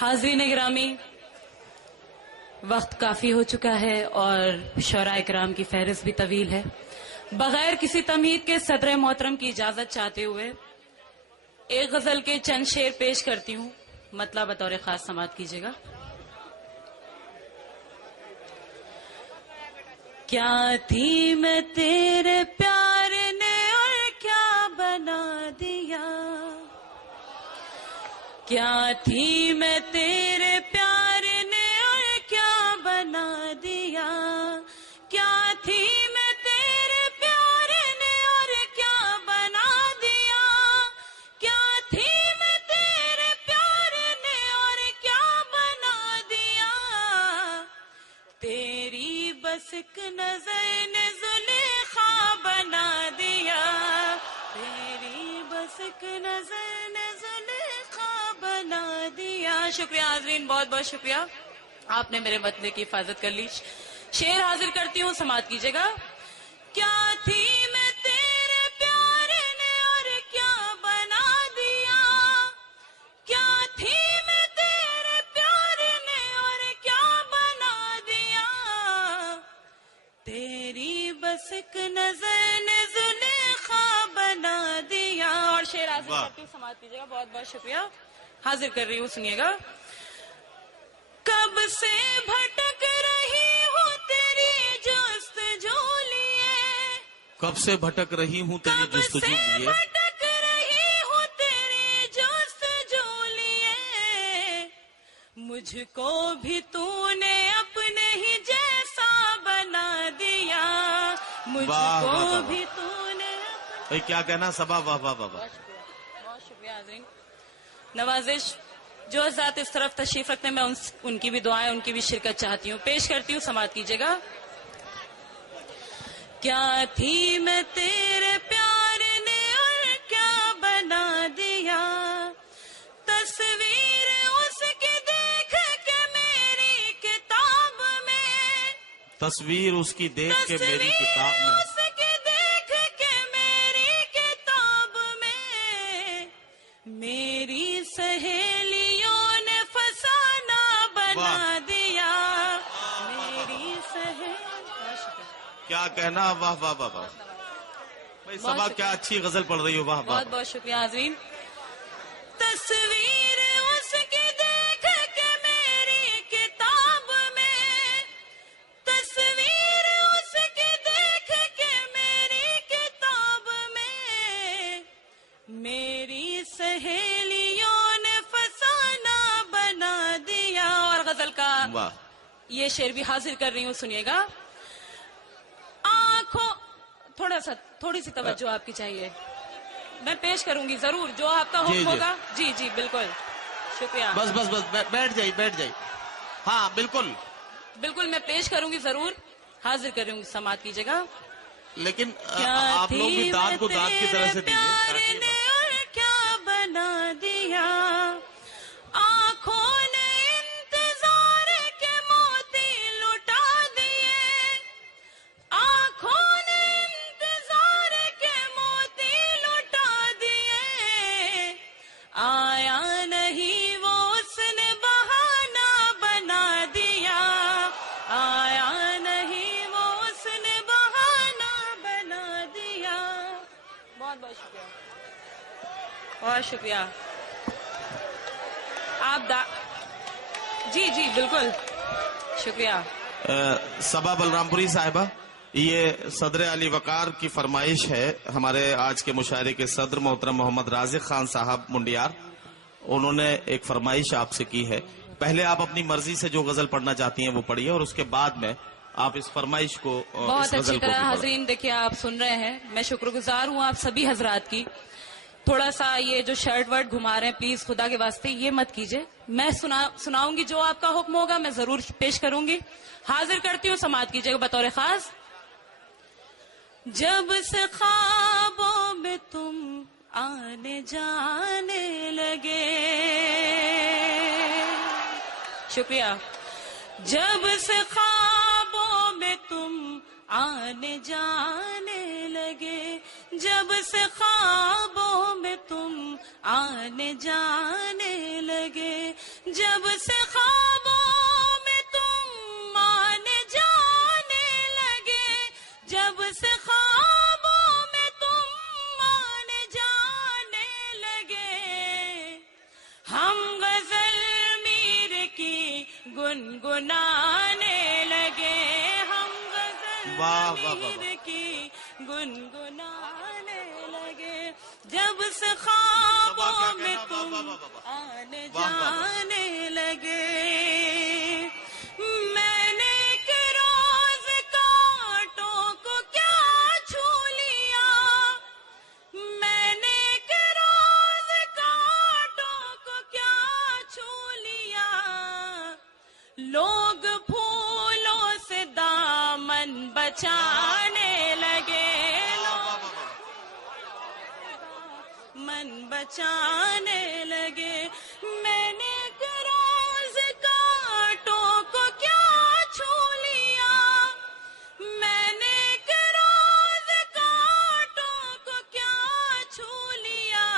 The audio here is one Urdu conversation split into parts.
حاضرین گرامی، وقت کافی ہو چکا ہے اور شعراء کرام کی فہرست بھی طویل ہے. بغیر کسی تمہید کے صدر محترم کی اجازت چاہتے ہوئے ایک غزل کے چند شعر پیش کرتی ہوں. مطلب بطور خاص سماعت کیجیے گا. کیا تھی میں تیرے پیار نے اور کیا بنا دیا، کیا تھی میں تیرے پیار نے اور کیا بنا دیا، کیا تھی میں تیرے پیار نے اور کیا بنا دیا، کیا تھی میں تیرے پیار نے اور کیا بنا دیا، تیری بس ایک نظر نے زلیخا بنا دیا، تیری بس ایک نظر نے زلیخا بنا دیا. شکریہ حاضرین، بہت بہت شکریہ، آپ نے میرے مطلب کی حفاظت کر لی. شعر حاضر کرتی ہوں، سماعت کیجیے گا. کیا تھی میں تیرے پیار نے اور کیا بنا دیا، کیا تھی میں تیرے پیار نے اور کیا بنا دیا، تیری بس ایک نظر نے زلیخا بنا دیا. اور شعر حاضر کرتی ہوں، سماعت کیجیے گا. بہت بہت شکریہ، حاضر کر رہی ہوں، سنیے گا. کب سے بھٹک رہی ہوں تیری جستجو لیے، کب سے بھٹک رہی ہوں تیری جستجو لیے، بھٹک رہی ہوں تیری جستجو لیے، مجھ کو بھی تو نے اپنے ہی جیسا بنا دیا، مجھ کو بھی تو نے بھائی کیا کہنا صبا. واہ واہ واہ. بہت شکریہ حاضرین. نوازش جو ذات اس طرف تشریف رکھتے ہیں، میں ان کی بھی دعائیں، ان کی بھی شرکت چاہتی ہوں. پیش کرتی ہوں، سماعت کیجیے گا. کیا تھی میں تیرے پیار نے اور کیا بنا دیا، تصویر اس کی دیکھ کے میری کتاب میں، تصویر اس کی دیکھ کے میری کتاب میں، اس کی دیکھ کے میری کتاب میں، میری سہیلیوں نے فسانہ بنا دیا، میری سہیلیوں. کیا کہنا. واہ واہ واہ واہ. بھائی صبا کیا اچھی غزل پڑھ رہی ہو. واہ واہ. بہت بہت شکریہ حاضرین. تصویر اس کی دیکھ کے میری کتاب میں، تصویر اس کی دیکھ کے میری کتاب میں، میری سہیلیوں نے فسانہ بنا دیا. اور غزل کا یہ شعر بھی حاضر کر رہی ہوں، سنیے گا. آنکھوں تھوڑی سی توجہ آپ کی چاہیے، میں پیش کروں گی ضرور جو آپ کا حکم ہوگا. جی جی بالکل، شکریہ. بس بس بس بیٹھ جائی بیٹھ جائی. ہاں بالکل بالکل، میں پیش کروں گی ضرور، حاضر کروں گی. سماعت کیجیے گا. لیکن آپ لوگ بھی داد کو داد کی طرح سے دیجیے. اور کیا بنا دیا، آنکھوں نے انتظار کے موتی لٹا دیے، آنکھوں نے انتظار کے موتی لٹا دیے، آیا نہیں وہ اس نے بہانہ بنا دیا، آیا نہیں وہ اس نے بہانہ بنا دیا. بہت بہت شکریہ، بہت شکریہ. آپ جی جی بالکل شکریہ. صبا بلرام پوری صاحبہ، یہ صدر علی وقار کی فرمائش ہے. ہمارے آج کے مشاعرے کے صدر محترم محمد رازق خان صاحب منڈیار، انہوں نے ایک فرمائش آپ سے کی ہے. پہلے آپ اپنی مرضی سے جو غزل پڑھنا چاہتی ہیں وہ پڑھیے، اور اس کے بعد میں آپ اس فرمائش کو بہت اچھی طرح. حاضرین دیکھیے، آپ سن رہے ہیں، میں شکر گزار ہوں آپ سبھی حضرات کی. تھوڑا سا یہ جو شرٹ ورٹ گھما رہے ہیں، پلیز خدا کے واسطے یہ مت کیجیے. میں سناؤں گی، جو آپ کا حکم ہوگا میں ضرور پیش کروں گی. حاضر کرتی ہوں، سماعت کیجیے گا بطور خاص. جب سے خوابوں میں تم آنے جانے لگے، شکریہ. جب سے خوابوں میں تم آنے جانے لگے، جب سے خوابوں میں تم آنے جانے لگے، جب سے خوابوں میں تم آنے جانے لگے، جب سے خوابوں میں تم آنے جانے لگے، ہم غزل میر کی گنگنانے لگے، ہم غزل میر کی گنگنانے لگے، جب سے خوابوں میں تم آنے جانے لگے۔ میں نے ایک روز کانٹوں کو کیا چھو لیا، میں نے ایک روز کانٹوں کو کیا چھو لیا، لوگ پھولوں سے دامن بچانے لگے، من بچانے لگے۔ میں نے ایک روز کانٹوں کو کیا چھو لیا، میں نے ایک روز کانٹوں کو کیا چھو لیا،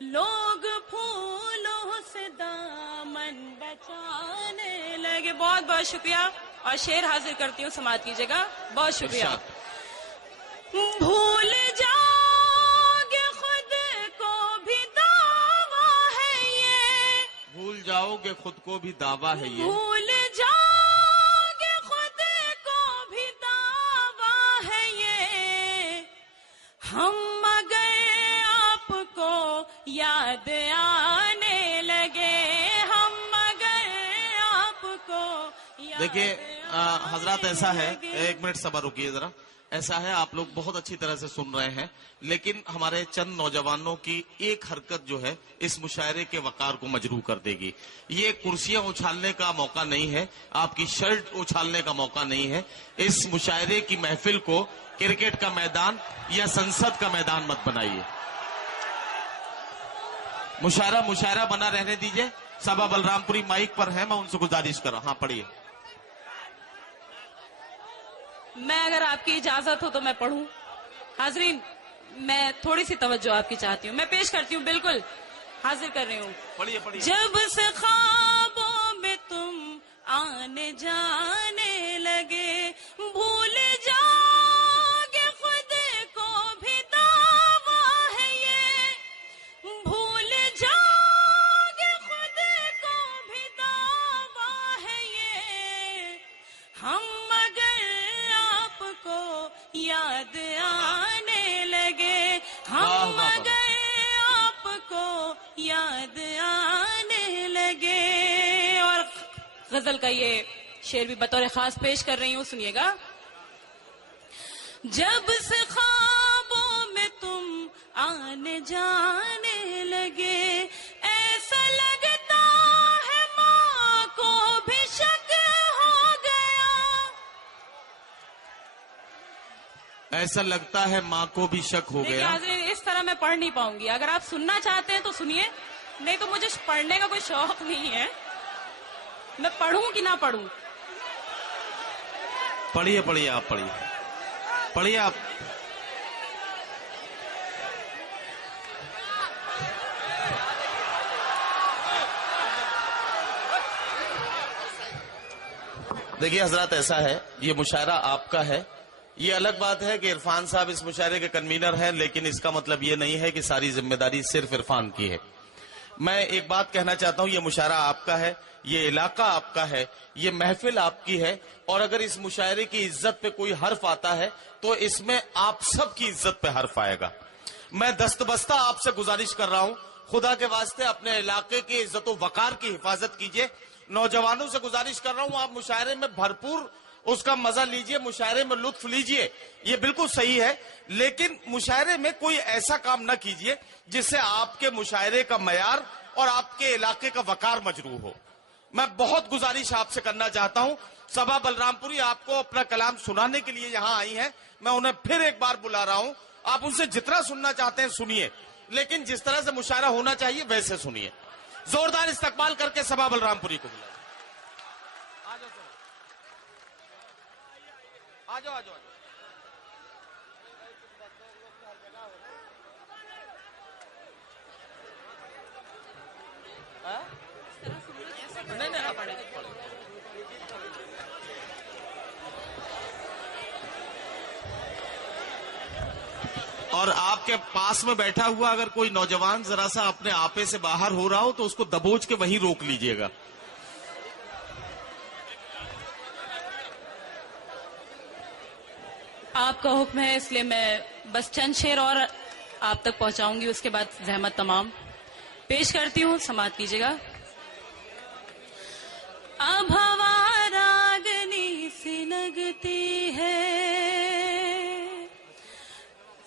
لوگ پھولوں سے دامن بچانے لگے۔ بہت بہت شکریہ، اور شعر حاضر کرتی ہوں، سماعت کیجیے گا۔ بہت شکریہ۔ بھول جاؤ گے خود کو بھی دعویٰ ہے یہ، بھول جاؤ گے خود کو بھی دعویٰ ہے یہ، بھول جاؤ گے خود کو بھی دعویٰ ہے یہ، ہم اگر آپ کو یاد آنے لگے، ہم اگر آپ کو یاد دیکھیے حضرات ایسا ہے، ایک منٹ صبر رکیے ذرا، ایسا ہے آپ لوگ بہت اچھی طرح سے سن رہے ہیں، لیکن ہمارے چند نوجوانوں کی ایک حرکت جو ہے اس مشاعرے کے وقار کو مجروح کر دے گی۔ یہ کرسیاں اچھالنے کا موقع نہیں ہے، آپ کی شرٹ اچھالنے کا موقع نہیں ہے، اس مشاعرے کی محفل کو کرکٹ کا میدان یا سنسد کا میدان مت بنائیے۔ مشاعرہ بنا رہنے دیجئے۔ صبا بلرام پوری مائک پر ہے، میں ان سے گزارش کر رہا ہوں۔ ہاں پڑھیے۔ میں اگر آپ کی اجازت ہو تو میں پڑھوں۔ حاضرین، میں تھوڑی سی توجہ آپ کی چاہتی ہوں، میں پیش کرتی ہوں، بالکل حاضر کر رہی ہوں۔ پڑھیے پڑھیے۔ جب سے خوابوں میں تم آنے جانے لگے، بھول جاؤ گے خود کو بھی دعویٰ ہے یہ، بھول جاؤ گے خود کو بھی دعویٰ ہے یہ، ہم اگر آپ کو یاد آنے لگے، ہم اگر آپ کو یاد آنے لگے۔ اور غزل کا یہ شعر بھی بطور خاص پیش کر رہی ہوں، سنیے گا۔ جب سے خوابوں میں تم آنے جانے لگے، ایسا لگتا ہے ماں کو بھی شک ہو گیا، ایسا لگتا ہے ماں کو بھی شک ہو دیکھیے گیا۔ حاضرین، اس طرح میں پڑھ نہیں پاؤں گی، اگر آپ سننا چاہتے ہیں تو سنیے، نہیں تو مجھے پڑھنے کا کوئی شوق نہیں ہے۔ میں پڑھوں کہ نہ پڑھوں؟ پڑھیے پڑھیے، آپ پڑھیے پڑھیے آپ۔ دیکھیے حضرات ایسا ہے، یہ مشاعرہ آپ کا ہے، یہ الگ بات ہے کہ عرفان صاحب اس مشاعرے کے کنوینر ہیں، لیکن اس کا مطلب یہ نہیں ہے کہ ساری ذمہ داری صرف عرفان کی ہے۔ میں ایک بات کہنا چاہتا ہوں، یہ مشاعرہ آپ کا ہے، یہ علاقہ آپ کا ہے، یہ محفل آپ کی ہے، اور اگر اس مشاعرے کی عزت پہ کوئی حرف آتا ہے تو اس میں آپ سب کی عزت پہ حرف آئے گا۔ میں دستبستہ آپ سے گزارش کر رہا ہوں، خدا کے واسطے اپنے علاقے کی عزت و وقار کی حفاظت کیجئے۔ نوجوانوں سے گزارش کر رہا ہوں، آپ مشاعرے میں بھرپور اس کا مزہ لیجئے، مشاعرے میں لطف لیجئے، یہ بالکل صحیح ہے، لیکن مشاعرے میں کوئی ایسا کام نہ کیجئے جس سے آپ کے مشاعرے کا معیار اور آپ کے علاقے کا وقار مجروح ہو۔ میں بہت گزارش آپ سے کرنا چاہتا ہوں، صبا بلرام پوری آپ کو اپنا کلام سنانے کے لیے یہاں آئی ہیں، میں انہیں پھر ایک بار بلا رہا ہوں، آپ ان سے جتنا سننا چاہتے ہیں سنیے، لیکن جس طرح سے مشاعرہ ہونا چاہیے ویسے سنیے۔ زوردار استقبال کر کے صبا بلرام پوری کو بلائیں۔ آ جاؤ آ جاؤ۔ اور آپ کے پاس میں بیٹھا ہوا اگر کوئی نوجوان ذرا سا اپنے آپے سے باہر ہو رہا ہو تو اس کو دبوچ کے وہیں روک لیجئے گا. آپ کا حکم ہے اس لیے میں بس چند شعر اور آپ تک پہنچاؤں گی، اس کے بعد زحمت تمام پیش کرتی ہوں، سماعت کیجیے گا. اب ہوا راگنی سی لگتی ہے،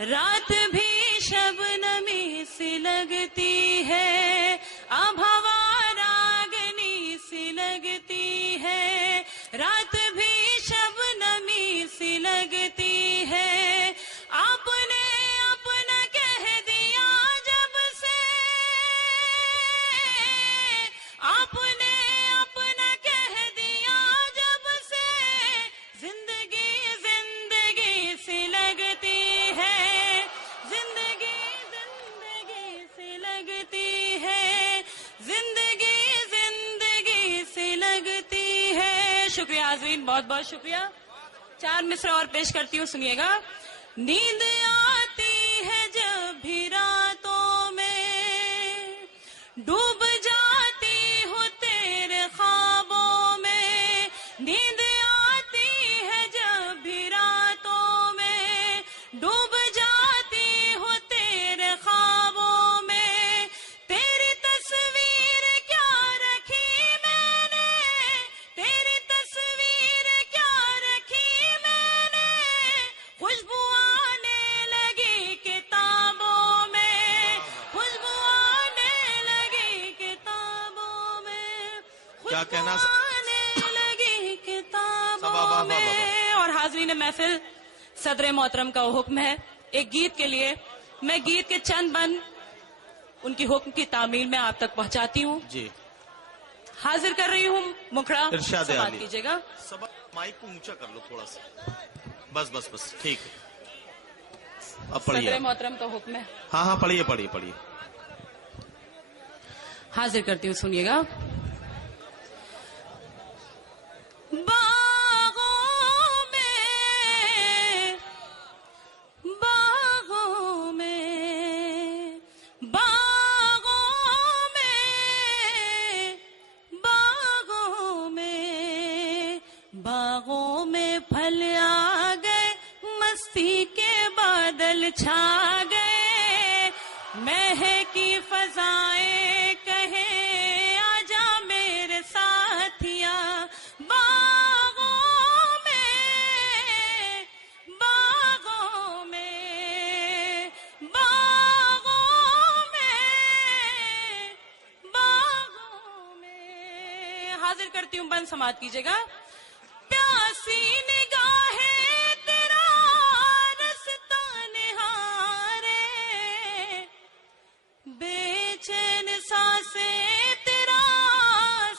رات بھی شبنمی سی لگتی ہے. اب ہوا راگنی سی لگتی ہے، رات بھی شبنمی سی لگتی ہے. آپ نے اپنا کہہ دیا جب سے، آپ نے اپنا کہہ دیا جب سے، زندگی زندگی سی لگتی ہے، زندگی زندگی سی لگتی ہے، زندگی زندگی سی لگتی ہے. شکریہ حاضرین، بہت بہت شکریہ. 4 مصرع اور پیش کرتی ہوں، سنیے گا. نیند آتی ہے جب بھی راتوں میں، ڈوب جاتی ہوں تیرے خوابوں میں. نیند آتی ہے جب بھی راتوں میں، ڈوب جاتی ہوں تیرے خوابوں میں. تیری تصویر کیا رکھی میں نے، تیری تصویر کیا رکھی میں نے، خوشبو آنے لگی کتابوں میں، خوشبو آنے لگی کتابوں میں، کیا خوشبو کہنا آنے لگی کتابوں واہ میں. اور حاضرین محفل، صدر محترم کا حکم ہے ایک گیت کے لیے. میں گیت کے چند بند ان کی حکم کی تعمیل میں آپ تک پہنچاتی ہوں. جی حاضر کر رہی ہوں مکھڑا، ارشاد سماعت عالی. کیجیے گا. سب مائک کو اونچا کر لو تھوڑا سا، بس بس بس ٹھیک ہے. اب پڑھیے. صدر محترم کا حکم ہے، ہاں ہاں پڑھیے پڑھیے پڑھیے. حاضر کرتی ہوں، سنیے گا. باغوں میں، باغوں میں، باغوں میں، باغوں میں، باغوں میں پھل آ گئے، مستی کے بادل چھا گئے. مہکی فضائیں کہیں آجا میرے ساتھیا. باغوں میں، باغوں میں، باغوں میں، باغوں میں. حاضر کرتی ہوں، بند سماعت کیجیے گا. پیاسی نگاہیں تیرا رستا نہارے، بے چین سانسیں تیرا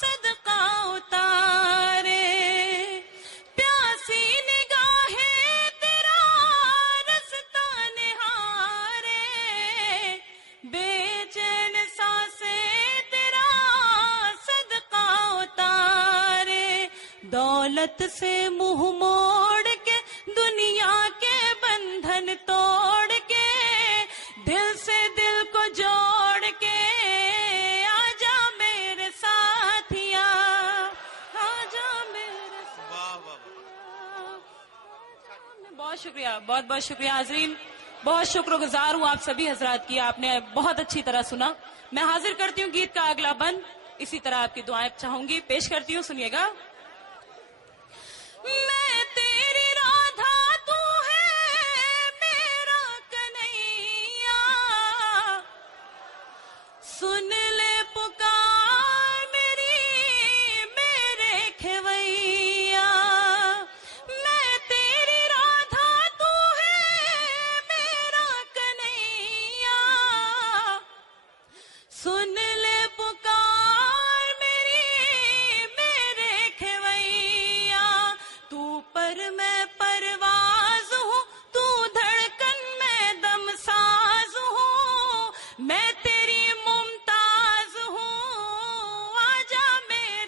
صدقہ اتارے. پیاسی نگاہیں تیرا رستا نہارے، بے چین سانسیں تیرا صدقہ اتارے. دولت سے منہ موڑ کے، دنیا کے بندھن توڑ کے، دل سے دل کو جوڑ کے، آجا میرے ساتھیا، آجا میرے ساتھیا. بہت شکریہ، بہت بہت شکریہ حاضرین. بہت شکر گزار ہوں آپ سبھی حضرات کی، آپ نے بہت اچھی طرح سنا. میں حاضر کرتی ہوں گیت کا اگلا بند. اسی طرح آپ کی دعائیں چاہوں گی، پیش کرتی ہوں، سنیے گا. میں تیری رادھا، تو ہے میرا کنہیا، سن لے پکار میری میرے کھویا. میں تیری رادھا، تو ہے میرا کنہیا، سن لے پکار میری میرے کھویا. تو پر میں پرواز ہوں، تو دھڑکن میں دم ساز ہوں. میں تیری ممتاز ہوں، آجا میرے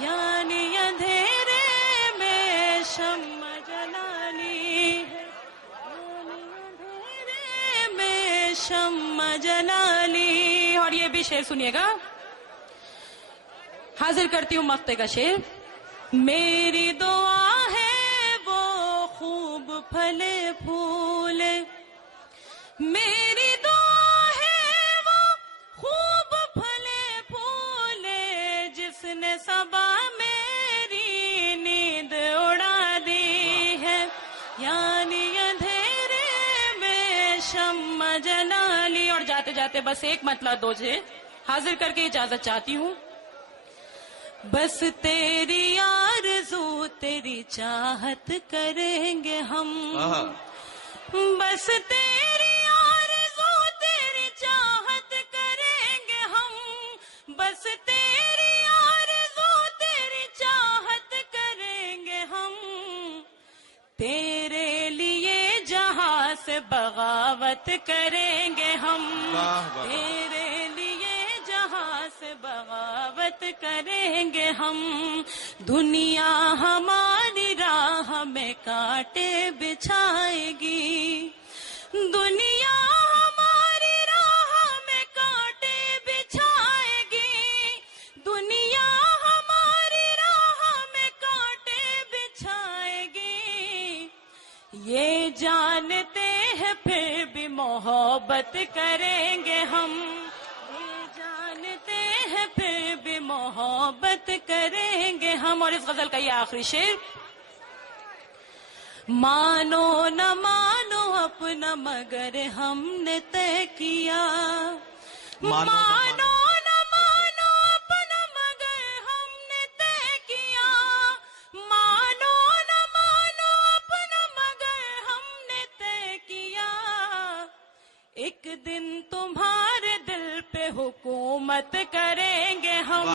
یعنی اندھیرے میں شمع جلالی ہے، یعنی اندھیرے میں شمع جلالی. اور یہ بھی شعر سنیے گا. حاضر کرتی ہوں مقطع کا شعر. میری دعا ہے وہ خوب پھلے پھولے، میری دعا ہے وہ خوب پھلے پھولے، جس نے صبا میری نیند اڑا دی ہے، یعنی اندھیرے میں شمع جلالی. اور جاتے جاتے بس ایک مطلع دو جے حاضر کر کے اجازت چاہتی ہوں. بس تیری آرزو تیری چاہت کریں گے ہم، بس تیری آرزو تیری چاہت کریں گے ہم، بس تیری آرزو تیری چاہت کریں گے ہم، تیرے لیے جہاں سے بغاوت کریں گے ہم، تیرے لیے جہاں سے بغاوت کریں گے ہم. دنیا ہماری راہ میں کانٹے بچھائے گی، دنیا ہماری راہ میں کانٹے بچھائے گی، دنیا ہماری راہ میں کانٹے بچھائے گی. یہ جانتے ہیں پھر بھی محبت کریں گے ہم، یہ جانتے ہیں پھر بھی محبت کریں گے ہم. اور اس غزل کا یہ آخری شعر. مانو نہ مانو اپنا مگر ہم نے طے کیا، مانو نہ مانو اپنا مگر ہم نے طے کیا، مانو نہ مانو اپنا مگر ہم نے طے کیا. ایک دن تمہارے دل پہ حکومت کریں گے ہم.